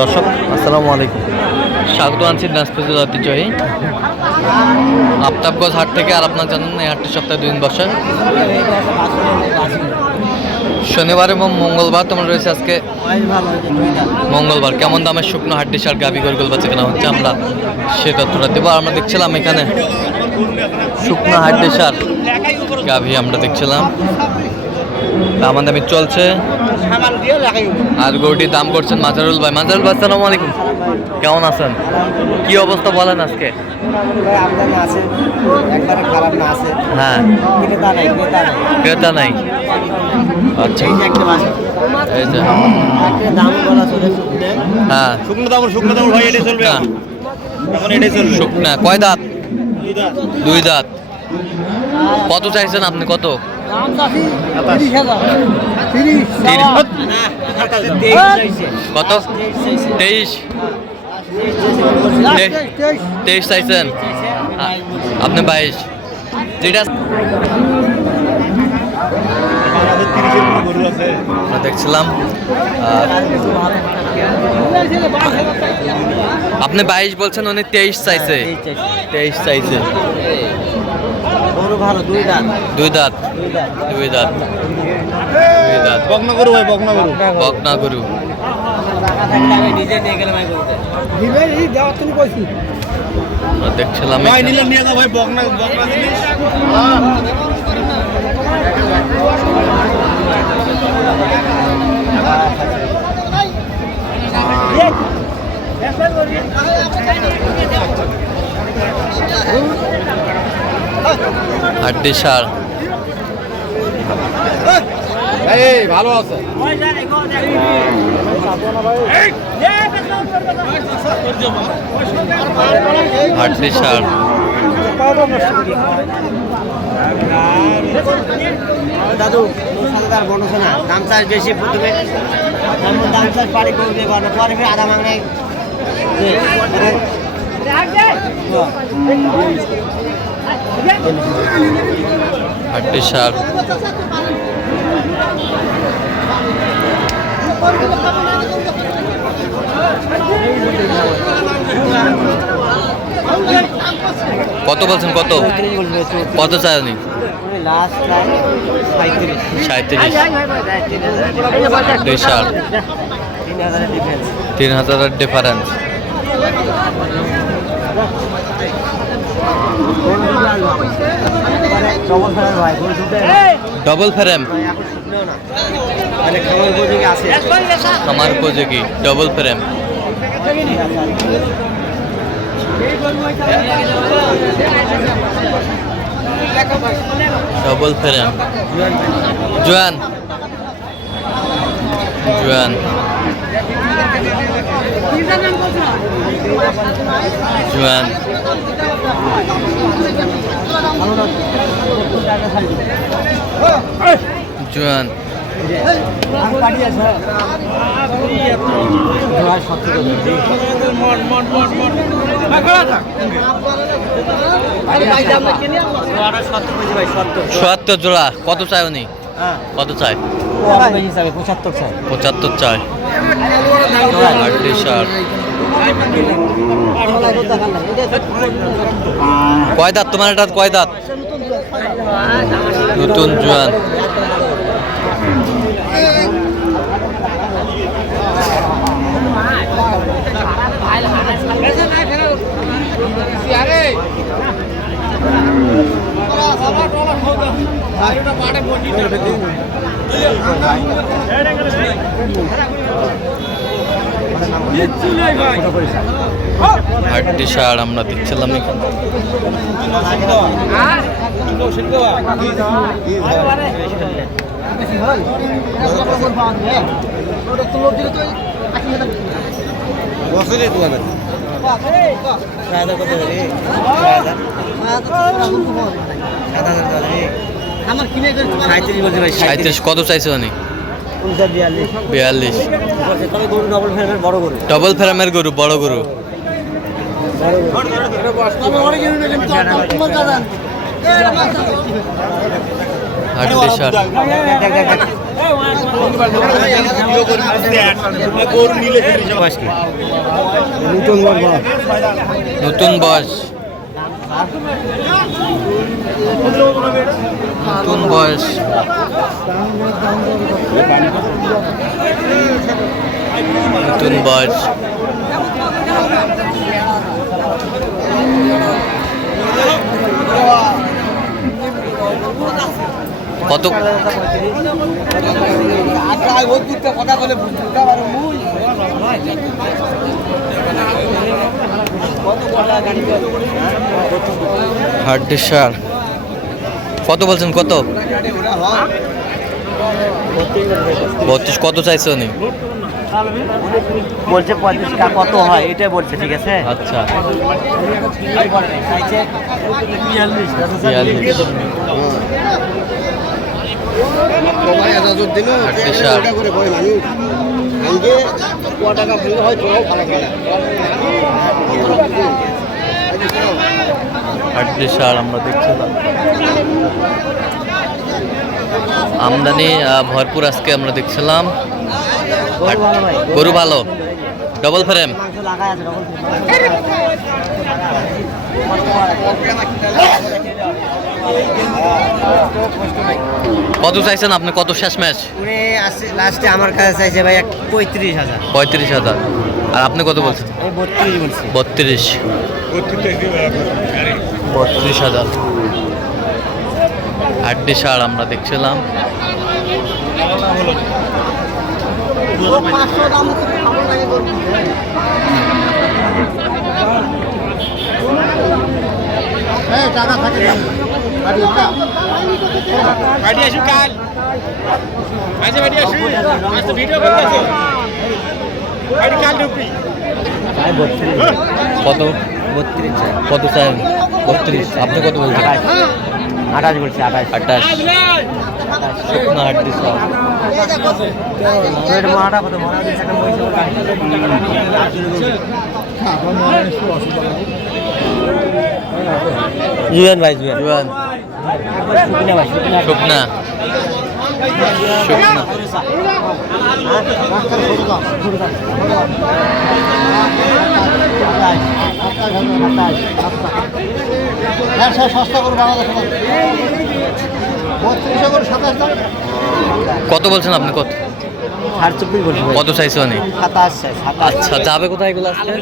দর্শক আসসালামু আলাইকুম। স্বাগত আনছি দিনাজপুর ঐতিহ্যবাহী আফতাবগঞ্জ হাট থেকে আর আপনার জানেন এই হাটটি সপ্তাহে দুই দিন বসে। শনিবার এবং মঙ্গলবার তোমার রয়েছে আজকে মঙ্গলবার। কেমন দামের শুকনো হাড্ডি সার গাবি গরগুল বাচ্চা কেনা হচ্ছে আমরা সে তথ্যটা দেবো। আর আমরা দেখছিলাম এখানে শুকনো হাড্ডি সার গাভি আমরা দেখছিলাম। দাম দামি চলছে। আর গরুটির দাম করছেন মাজারুল ভাই। মাজারুল ভাই, আসসালামু আলাইকুম। কেমন আছেন? কি অবস্থা বলেন আজকে? হ্যাঁ। ক্রেতা নাই। দাম দাম ভাই চলবে কয় দাঁত? দুই দাঁত। কত চাইছেন আপনি? কত? তেইশ কত? তেইশ তেইশ। চাইছেন? আপনি বাইশ। যেটা দেখছিলাম। আপনি বাইশ বলছেন উনি তেইশ চাইছে। তেইশ চাইছে। গরু ভালো দুই দাঁত। দুই দাঁত। দুই দাঁত। দুই দাঁত। বকনা গরু ভাই বকনা গরু বকনা গরু দেখছিলাম ভাই এখানে। নিয়ে যাও ভাই বকনা বকনা জিনিস। হাড্ডি সার ভালো আছে। হাড্ডি সার দাদু সাদার বন্ধ না? দাম চাষ বেশি প্রথমে দাম চাষ পারি করবে পরে পরে ফির আধা মাংনায় হাড্ডি সার কত বলছেন কত? কত চাই তিন হাজারের ডিফারেন্স ডবল ফ্রেম খামার উপযোগী ডবল ফ্রেম ডবল ফ্রেম জোয়ান জোয়ান জোয়ান। জোয়ান। সোয়াত্তর জোড়া। কত চায় উনি? কত চায় পঁচাত্তর চায় আটটি ষাট। কয় দাঁত? তোমার এটা কয় দাঁত? নতুন জোয়ান। আটটি ষাট আমরা দেখছিলাম এখানে। বছরে দু হাজার আমার কিনে সাঁত্রিশ বলছে ভাই সাঁত্রিশ কত চাইছে বিয়াল্লিশ। ডবল ফেরমের বড় গরু। ডবল ফ্রেমের গরু বড় গরু? নতুন বয়স। নতুন বয়স। নতুন বয়স। কত কথা বলে বুঝতে পারো মূল কত বড় গাড়ি হাড্ডি সার কত বলছেন কত? বত্রিশ কত চাইছে উনি? বলছে পঁয়ত্রিশ টাকা কত হয় এটাই বলছে ঠিক আছে? আচ্ছা। সার আমরা দেখছিলাম আমদানি ভরপুর আজকে আমরা দেখছিলাম। গরু ভালো। ডবল ফ্রেম কত চাইছেন আপনি? কত শেষ ম্যাচ লাস্টে আমার কাছে চাইছে ভাই পঁয়ত্রিশ হাজার। পঁয়ত্রিশ হাজার। আর আপনি কত বলছেন? বত্রিশ বত্রিশ। হাজার। হাড্ডি সার আমরা দেখছিলাম। আমি বত্রিশ কত? বত্রিশ। কত চাই? বত্রিশ। আপনি কত বলছেন? আঠাশ। আঠাশ বলছি আঠাশ। আঠাশ। শুকনো একটা পয়সা জুয়েন ভাই জুয়েন। জুয়ান। শুকনা। কত বলছেন আপনি? কত? কত চাইছে সাতাশ আচ্ছা যাবে কোথায় এগুলো আজকে?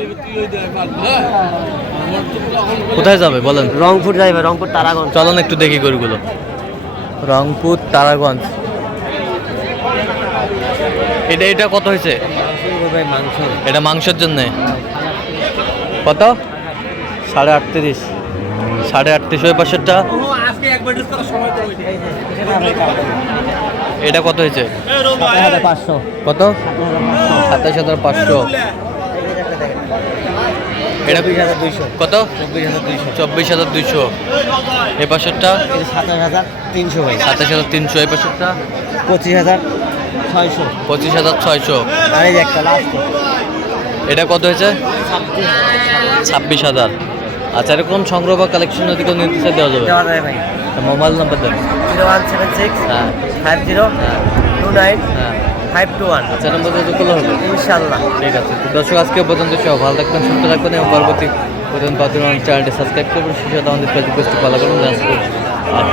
কোথায় যাবে বলেন? রংপুর যাই ভাই রংপুর তারাগঞ্জ। চলুন একটু দেখি গরুগুলো। রংপুর তারাগঞ্জ। এটা এটা কত হয়েছে? মাংস এটা মাংসের জন্য। কত? সাড়ে আটত্রিশ। সাড়ে আটত্রিশ ওই পাশেরটা? এটা কত হয়েছে? কত? সাতাশ হাজার পাঁচশো। এটা কত? চব্বিশ হাজার দুইশো। এ পাশেরটা? সাতাশ হাজার তিনশো সাতাশ হাজার তিনশো। এই পাশেরটা? পঁচিশ হাজার ছয়শো। পঁচিশ হাজার ছয়শো। এটা কত হয়েছে? ছাব্বিশ হাজার। আচ্ছা এরকম সংগ্রহ বা কালেকশন যদি কোনো নির্দেশে দেওয়া যাবে? মোবাইল নাম্বার দেন। জিরো ওয়ান সেভেন সিক্স হ্যাঁ। ফাইভ জিরো হ্যাঁ। টু নাইন হ্যাঁ। Five two one. আচ্ছা নম্বর যদি করলে হবে? ইনশাল্লাহ ঠিক আছে। দর্শক আজকে পর্যন্ত সব। ভালো থাকবেন সুস্থ থাকবেন এবং পরবর্তী পর্যন্ত চ্যানেলটি সাবস্ক্রাইব করবেন। সাথে আমাদের ফেসবুক পেজটি ফলো করুন আর